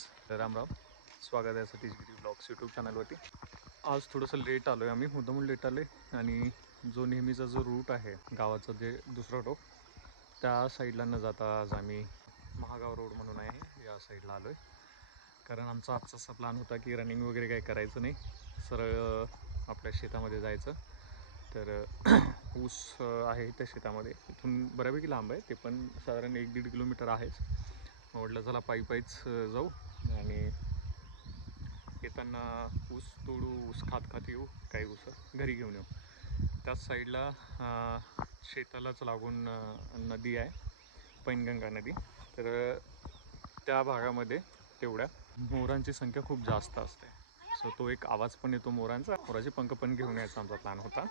Friends, Ram Ram. स्वागत आहे सतीश गिरी blogs YouTube चॅनलवरती. आज थोडंसं लेट आलो आहे आम्ही, मुद्दामून लेट आलो आहे. आणि जो नेहमीचा जो रूट आहे गावाचं, जे दुसरा टोक, त्या साईडला न जाता आज आम्ही महागाव रोड म्हणून आहे या साईडला आलो आहे. कारण आमचा आजचा असा प्लॅन होता की रनिंग वगैरे काही करायचं नाही, सरळ आपल्या शेतामध्ये जायचं. तर ऊस आहे त्या शेतामध्ये, इथून बऱ्यापैकी लांब आहे ते, पण साधारण 1-1.5 किलोमीटर आहेच. म्हटलं चला पायीच जाऊ आणि येताना ऊस तोडू, ऊस खात येऊ, काही ऊस घरी घेऊन येऊ. त्याच साईडला शेतालाच लागून नदी आहे, पैनगंगा नदी. तर त्या भागामध्ये तेवढ्या मोरांची संख्या खूप जास्त असते. सो तो एक आवाज पण येतो मोरांचा, मोराचे पंख पण घेऊन यायचा आमचा प्लॅन होता.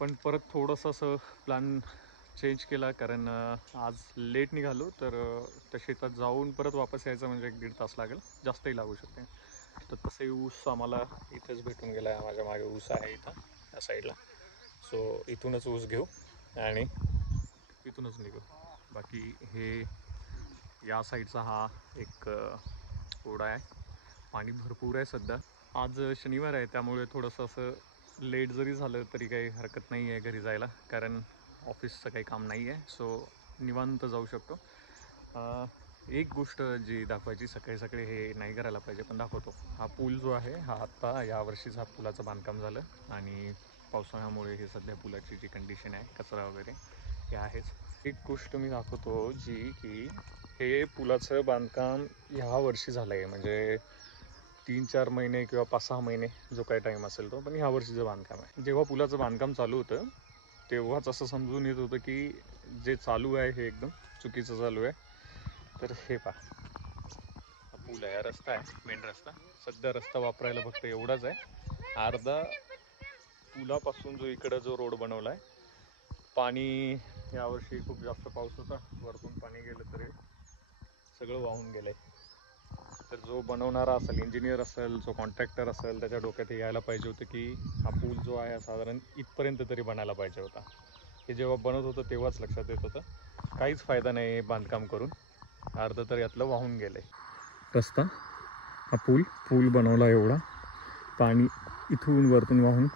पण परत थोडंसं असं प्लॅन चेंज केला, कारण आज लेट निघालो तर त्या शेतात जाऊन परत वापस यायचं म्हणजे 1-1.5 तास लागेल, जास्तही लागू शकते. तर तसंही ऊस आम्हाला इथंच भेटून गेला आहे. माझ्या मागे ऊस आहे इथं या साईडला. सो इथूनच ऊस घेऊ आणि इथूनच निघू. बाकी हे या साईडचा हा एक ओढा आहे, पाणी भरपूर आहे सध्या. आज शनिवार आहे त्यामुळे थोडंसं असं लेट जरी झालं तरी काही हरकत नाही आहे घरी जायला, कारण ऑफिसचं काही काम नाही आहे. सो निवांत जाऊ शकतो. एक गोष्ट जी दाखवायची, सकाळी सकाळी हे नाही करायला पाहिजे पण दाखवतो. हा पूल जो आहे हा आत्ता यावर्षीच हा पुलाचं बांधकाम झालं आणि पावसाळ्यामुळे हे सध्या पुलाची जी कंडिशन आहे, कचरा वगैरे हे आहेच. एक गोष्ट मी दाखवतो जी की हे पुलाचं बांधकाम ह्या वर्षी झालं आहे, म्हणजे 3-4 महिने किंवा 5-6 महिने जो काही टाईम असेल तो, पण ह्या वर्षीचं बांधकाम आहे. जेव्हा पुलाचं बांधकाम चालू होतं तेव्हाच असं समजून येत होतं की जे चालू आहे हे एकदम चुकीचं चालू आहे. तर हे पहा, हा पूल आहे, रस्ता आहे, मेन रस्ता. सध्या रस्ता वापरायला फक्त एवढाच आहे. अर्धा पुलापासून जो इकडं जो रोड बनवला आहे, पाणी यावर्षी खूप जास्त पाऊस होता, वरतून पाणी गेलं तरी सगळं वाहून गेलं आहे. तर जो बनवणारा असेल, इंजिनियर असेल, जो कॉन्ट्रॅक्टर असेल, त्याच्या डोक्यात हे यायला पाहिजे होतं की हा पूल जो आहे साधारण इथपर्यंत तरी बनायला पाहिजे होता. हे जेव्हा बनत होतं तेव्हाच लक्षात येत होतं. काहीच फायदा नाही बांधकाम करून, अर्ध तर यातलं वाहून गेलं आहे. रस्ता, हा पूल बनवला एवढा, पाणी इथून वरतून वाहून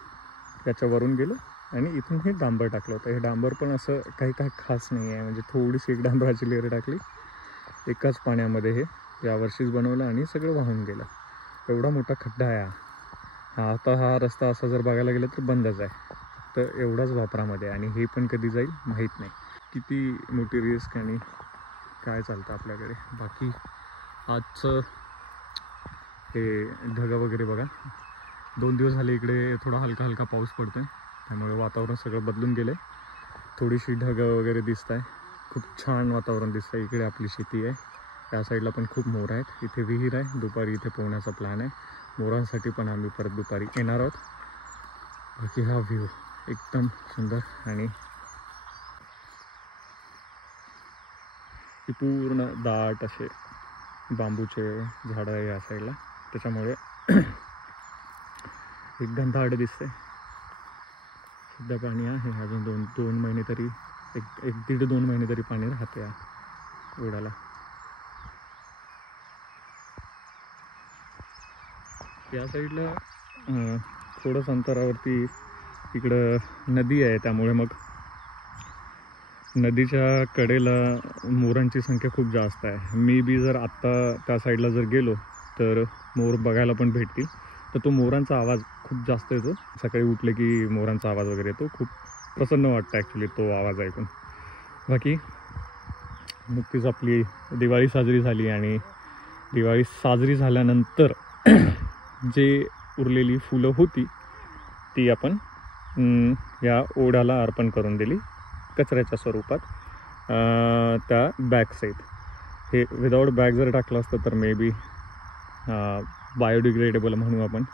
त्याच्यावरून गेलं आणि इथून हे डांबर टाकलं होतं. हे डांबर पण असं काही खास नाही आहे, म्हणजे थोडीशी एक डांबराची लेअर टाकली एकाच पाण्यामध्ये. हे यावर्षीच बनवलं आणि सगळं वाहून गेलं. एवढा मोठा खड्डा आहे हा. आता हा रस्ता असा जर बघायला गेलं तर बंदच आहे, तर एवढाच वापरामध्ये. आणि हे पण कधी जाईल माहीत नाही. किती मोठी रिस्क आणि काय चालतं आपल्याकडे. बाकी आजचं हे ढगं वगैरे बघा, 2 दिवस झाले इकडे थोडा हलका पाऊस पडतो आहे, त्यामुळे वातावरण सगळं बदलून गेलं आहे. थोडीशी ढगं वगैरे दिसत आहे, खूप छान वातावरण दिसतं आहे. इकडे आपली शेती आहे, त्या साईडला पण खूप मोर आहेत. इथे विहीर आहे, दुपारी इथे पोहण्याचा प्लॅन आहे. मोरांसाठी पण आम्ही परत दुपारी येणार आहोत. बाकी हा व्ह्यू एकदम सुंदर. आणि पूर्ण दाट असे बांबूचे झाडं आहे या साईडला, त्याच्यामुळे एकदम दाट दिसते. सध्या पाणी आहे, अजून दोन महिने तरी, 1-1.5-2 महिने तरी पाणी राहते या ओढ्याला. या साईडला थोडंसं अंतरावरती इकडं नदी आहे, त्यामुळे मग नदीच्या कडेला मोरांची संख्या खूप जास्त आहे. मी बी जर आत्ता त्या साईडला जर गेलो तर मोर बघायला पण भेटतील. तर तो मोरांचा आवाज खूप जास्त येतो, सकाळी उठले की मोरांचा आवाज वगैरे येतो. खूप प्रसन्न वाटतं ॲक्च्युली तो आवाज ऐकून. बाकी नुकतीच आपली दिवाळी साजरी झाली आणि दिवाळी साजरी झाल्यानंतर जे उरलेली फुलं होती ती आपण या ओढ्याला अर्पण करून दिली कचऱ्याच्या स्वरूपात, त्या बॅग सहित. हे विदाऊट बॅग जर टाकलं असतं तर मे बी बायोडिग्रेडेबल म्हणू आपण,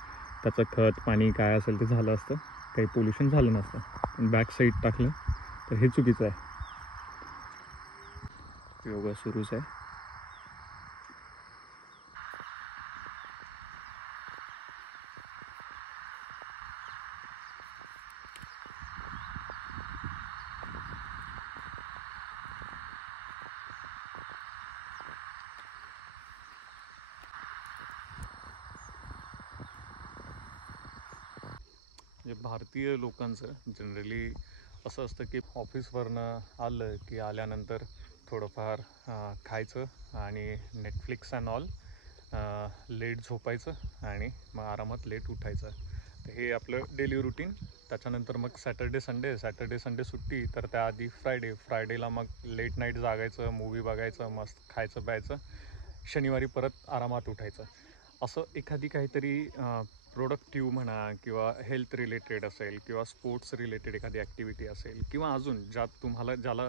त्याचं खत पाणी काय असेल ते झालं असतं, काही पोल्युशन झालं नसतं. पण बॅग सहित टाकलं तर हे चुकीचं आहे. योगा सुरूच आहे. म्हणजे भारतीय लोकांचं जनरली असं असतं की ऑफिसवरनं आलं की आल्यानंतर थोडंफार खायचं आणि नेटफ्लिक्स अँड ऑल, लेट झोपायचं आणि मग आरामात लेट उठायचं. तर हे आपलं डेली रुटीन. त्याच्यानंतर मग सॅटर्डे संडे सुट्टी, तर त्याआधी फ्रायडेला मग लेट नाईट जागायचं, मूवी बघायचं, मस्त खायचं प्यायचं, शनिवारी परत आरामात उठायचं. असं एखादी काहीतरी प्रोडक्टिव्ह म्हणा किंवा हेल्थ रिलेटेड असेल किंवा स्पोर्ट्स रिलेटेड एखादी ॲक्टिव्हिटी असेल किंवा अजून ज्याला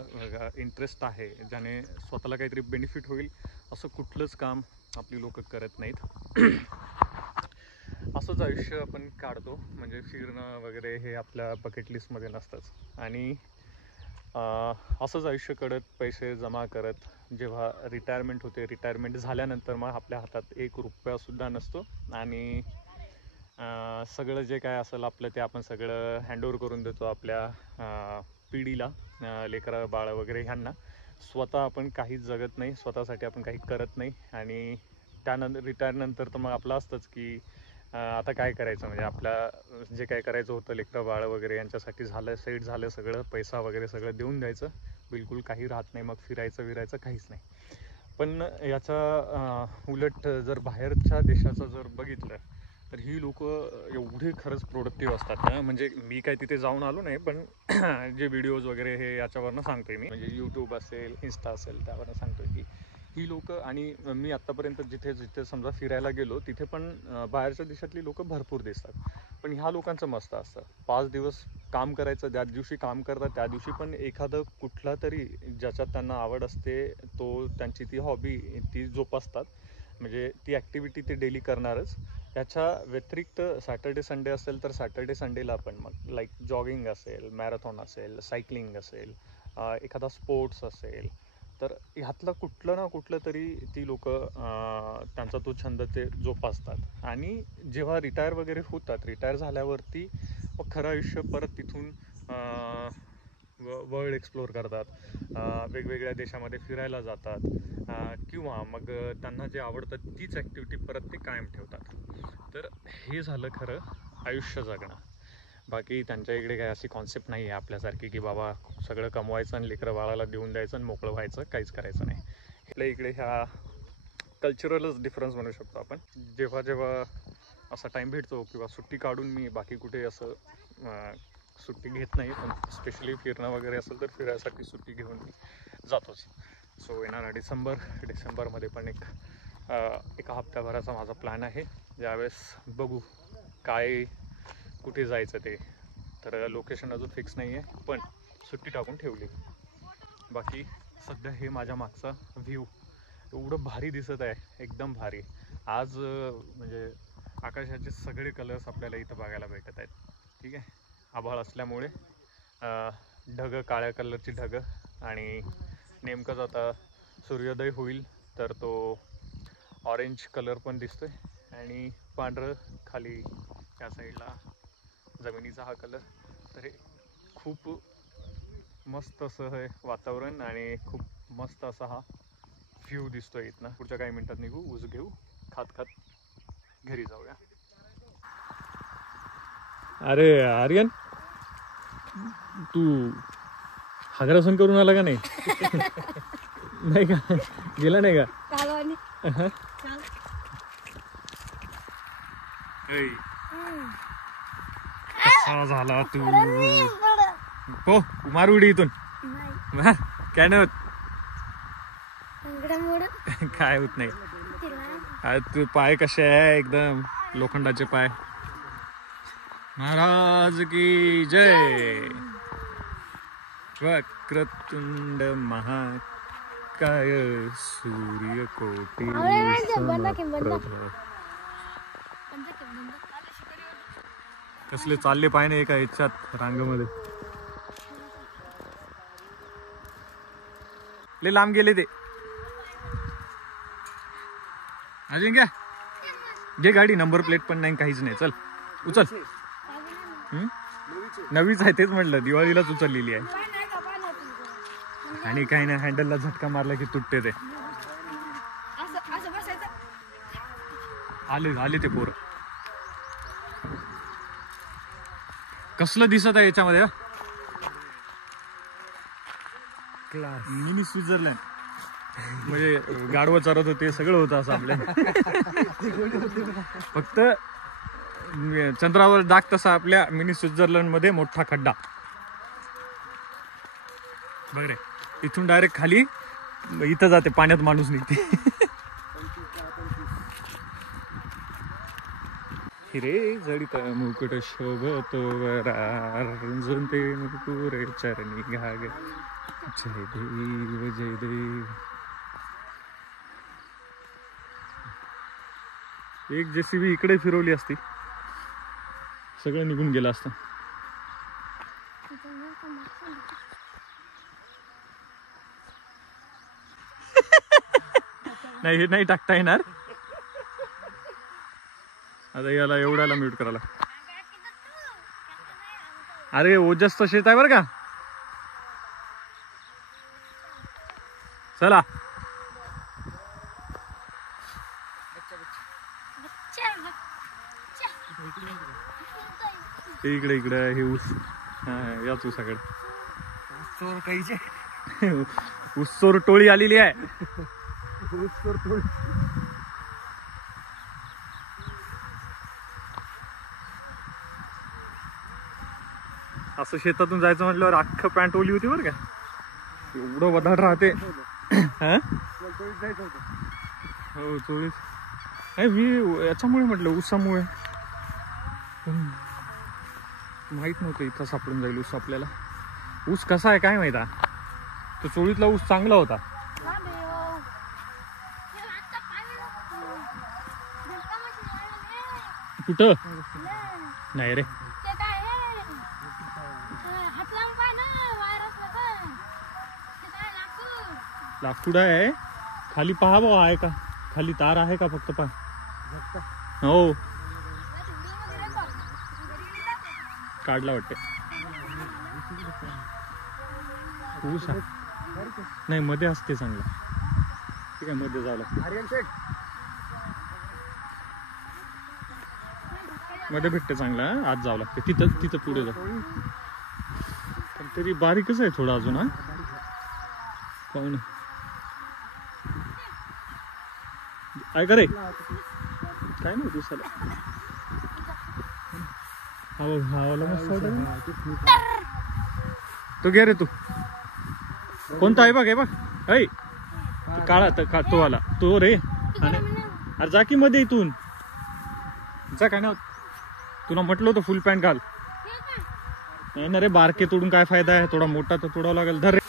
इंटरेस्ट आहे, ज्याने स्वतःला काहीतरी बेनिफिट होईल, असं कुठलंच काम आपली लोक करत नाहीत. असंच आयुष्य आपण काढतो. म्हणजे फिरणं वगैरे हे आपल्या बकेट लिस्टमध्ये नसतंच. आणि असंच आयुष्य करत, पैसे जमा करत, जेव्हा रिटायरमेंट होते, रिटायरमेंट झाल्यानंतर मग आपल्या हातात ₹1सुद्धा नसतो आणि सगळं जे काय असेल आपलं ते आपण सगळं हँडओव्हर करून देतो आपल्या पिढीला, लेकरं बाळं वगैरे ह्यांना. स्वतः आपण काहीच जगत नाही, स्वतःसाठी आपण काही करत नाही. आणि त्यानंतर रिटायरनंतर तर मग आपलं असतंच की आता काय करायचं, म्हणजे आपल्या जे काय करायचं होतं लेकरं बाळं वगैरे यांच्यासाठी झालं, सेट झालं सगळं, पैसा वगैरे सगळं देऊन द्यायचं, बिलकुल काही राहत नाही, मग फिरायचं काहीच नाही. पण याचा उलट जर बाहेरच्या देशाचं जर बघितलं तर ही लोक एवढे खरंच प्रोडक्टिव्ह असतात ना. म्हणजे मी काय तिथे जाऊन आलो नाही, पण जे व्हिडिओज वगैरे हे याच्यावरनं सांगतोय मी, म्हणजे यूट्यूब असेल, इन्स्टा असेल, त्यावरनं सांगतोय की ही लोक. आणि मी आत्तापर्यंत जिथे समजा फिरायला गेलो तिथे पण बाहेरच्या देशातली लोक भरपूर दिसतात. पण ह्या लोकांचं मस्त असतं, 5 दिवस काम करायचं, ज्या दिवशी काम करतात त्या दिवशी पण एखादं कुठला तरी ज्याच्यात त्यांना आवड असते तो, त्यांची ती हॉबी ती जोपासतात. म्हणजे ती ॲक्टिव्हिटी ते डेली करणारच. याच्या व्यतिरिक्त सॅटर्डे संडे असेल तर सॅटर्डे संडेला पण मग लाईक जॉगिंग असेल, मॅरेथॉन असेल, सायकलिंग असेल, एखादा स्पोर्ट्स असेल, तर ह्यातलं कुठलं ना कुठलं तरी ती लोक त्यांचा तो छंद ते जोपासतात. आणि जेव्हा रिटायर वगैरे होतात, रिटायर झाल्यावरती मग खरं आयुष्य परत तिथून वर्ल्ड एक्सप्लोअर करतात, वेगवेगळ्या देशामध्ये फिरायला जातात, किंवा मग त्यांना जे आवडतं तीच ॲक्टिव्हिटी परत ते कायम ठेवतात. तर हे झालं खरं आयुष्य जगणं. बाकी त्यांच्या इकडे काही अशी कॉन्सेप्ट नाही आहे आपल्यासारखी की बाबा सगळं कमवायचं आणि लेकरं बाळाला देऊन द्यायचं आणि मोकळं व्हायचं, काहीच करायचं नाही. आपल्या इकडे ह्या कल्चरलच डिफरन्स म्हणू शकतो आपण. जेव्हा असा टाईम भेटतो किंवा सुट्टी काढून, मी बाकी कुठे असं सुट्टी घेत नाही, पण स्पेशली फिरणं वगैरे असेल तर फिरायसाठी सुट्टी घेऊन मी जातोच. सो येणारा डिसेंबरमध्ये पण एका हप्त्याभराचा माझा प्लॅन आहे. ज्यावेळेस बघू काय कुठे जायचं ते. तर लोकेशन अजून फिक्स नाही आहे, पण सुट्टी टाकून ठेवली. बाकी सध्या हे माझ्या मागचा व्ह्यू एवढं भारी दिसत आहे, एकदम भारी. आज म्हणजे आकाशाचे सगळे कलर्स आपल्याला इथं बघायला भेटत आहेत. ठीक आहे, आभाळ असल्यामुळे ढगं, काळ्या कलरची ढगं, आणि नेमकंच आता सूर्योदय होईल तर तो ऑरेंज कलर पण दिसतोय, आणि पांढरं खाली या साईडला जमिनीचा हा कलर. तर हे खूप मस्त असं हे वातावरण आणि खूप मस्त असा हा व्ह्यू दिसतोय इथनं. पुढच्या काही मिनिटात निघू, ऊस घेऊ, खात घरी जाऊया. अरे आर्यन, तू हागरासन करून आला का नाही? नाही का, गेला नाही का? कसा झाला तू? हो, मार उडी इथून. काय नाही होत, काय होत नाही. तू पाय कसे आहे, एकदम लोखंडाचे पाय. महाराज की जय. वक्रतुंड महाकाय सूर्यकोटी समप्रभ. कसले चालले पाय नाही एका ह्याच्यात रांगमध्ये, ले लांब गेले ते. अजून घ्या, घे गाडी, नंबर प्लेट पण नाही, काहीच नाही. चल उचल. नवीच आहे, तेच म्हटलं, दिवाळीलाच उचललेली आहे. आणि काही नाही, हँडलला झटका मारला की तुटते ते. आले ते पोरं. कसलं दिसत आहे याच्यामध्ये क्लास मिनी स्वित्झर्लंड. म्हणजे गाढवं चरत होते सगळं होतं असं आपल्या. फक्त चंद्रावर डाग तसा आपल्या मिनी स्वित्झर्लंड मध्ये मोठा खड्डा बघ रे. इथून डायरेक्ट खाली इथं जाते पाण्यात माणूस निघते. हिरे जडित मुकुट शोभतो रुंजते मुकुरे चरणी घाग. जय देव जय देव. एक जेसीबी इकडे फिरवली असती सगळं निघून गेलं असतं. नाही हे नाही टाकता येणार. आता याला एवढ्याला म्यूट करायला. अरे ओजस शेत आहे बरं का. चला इकडे इकडे हे ऊस. हा याच ऊसाकडे चोर काहीचे ऊस चोर टोळी आलेली आहे. चोर टोळी. असं शेतातून जायचं म्हटल्यावर अख्खं पॅन्ट ओली होती बरं का. एवढं वधाड राहते. हो चोळीस नाही मी याच्यामुळे म्हटलं ऊसामुळे. माहित नव्हतं इथं सापडून जाईल ऊस आपल्याला. ऊस कसा आहे काय माहिती. तो चोळीतला ऊस चांगला होता. कुठं नाही रे. लाकूड आहे खाली. पहा भाऊ आहे का खाली तार आहे का फक्त पहा. हो काढला वाटते. ऊस नाही मध्ये असते चांगला. ठीक आहे मध्ये जावं लागतं. मध्ये भेटते चांगला. आज जावं लागते तिथं तिथं पुढे जा. पण तरी बारीकच आहे थोडा अजून. हा पाहून ऐका रे काय नाही दिसायला. हवाला मस्त तो घे रे. तू कोणता आहे बघ. हे बघ ऐ काळा तो आला तो रे. अरे जा की मध्ये इथून जा. काय ना तुला म्हटलं होतं फुल पॅन्ट घाल. नाही ना रे बारके तोडून काय फायदा आहे. थोडा मोठा तर तोडावा लागेल. धर रे.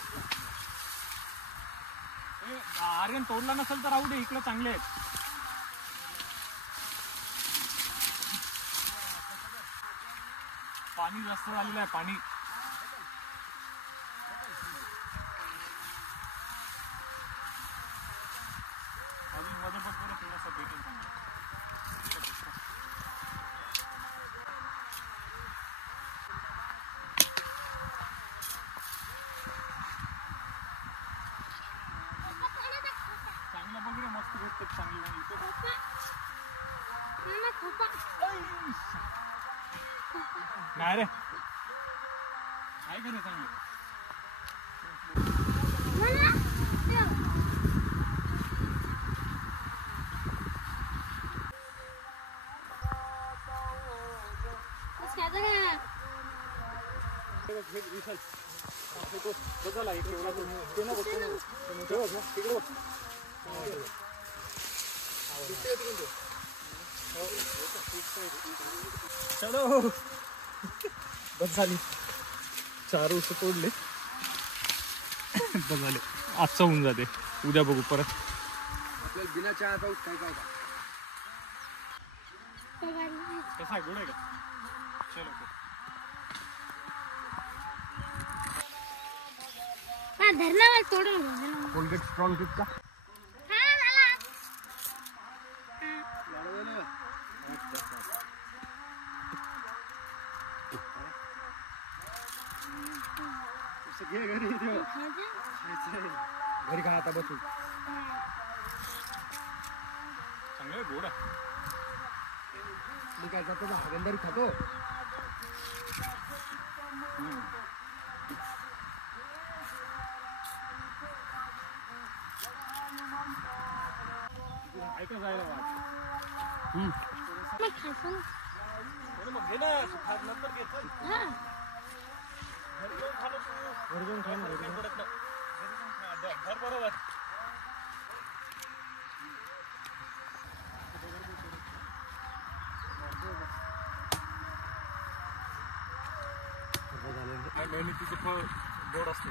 आर्यन तोडला नसेल तर राहू दे. इकडे चांगले आहेत. पाणी जास्त झालेलं आहे. पाणी अजून मध्ये बघ थोडासा भेटेल चांगला. चांगला बघ रे मस्त भेटतात चांगली. नाही रे काय करे चांगलं. चलो बस झाली. 4 ऊस तोडले. बस झाले. आजचं होऊन जाते. उद्या बघू परत. आपल्याला बिना चहाचा ऊस काय काय कसा आहे गुड आहे का. चलो धरणावर तोडून कोलगेट स्ट्रॉंग टिप का. घरी खा आता बसून. चांगलं गोड मी काय जातो हागंदारी खातो. तिथं जायला वाट. मग खायचं ना. मग घे ना नंतर घे चल. हा. घरी जाऊन खालो तू. घरी जाऊन खा ना, घरी जाऊन. परत ना. घरी जाऊन खा. घर बरोबर. मेहनतीचं फळ गोड असते.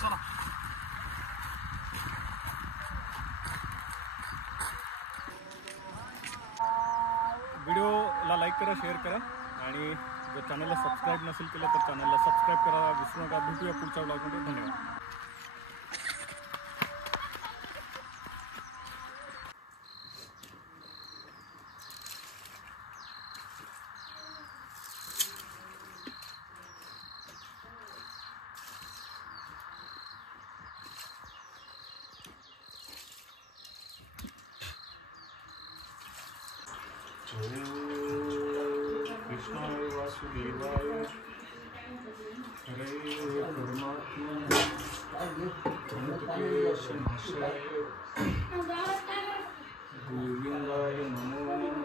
चला. व्हिडिओला लाईक करा, शेअर करा आणि जर चॅनलला सबस्क्राईब नसेल केलं तर चॅनलला सबस्क्राईब करा. विसरू नका. भेटूया पुढच्या व्लॉगमध्ये. धन्यवाद. कृष्णाय वासुदेवाय हरे परमात्मा प्रणतक्लेशनाशाय गोविंदाय नमो नमः.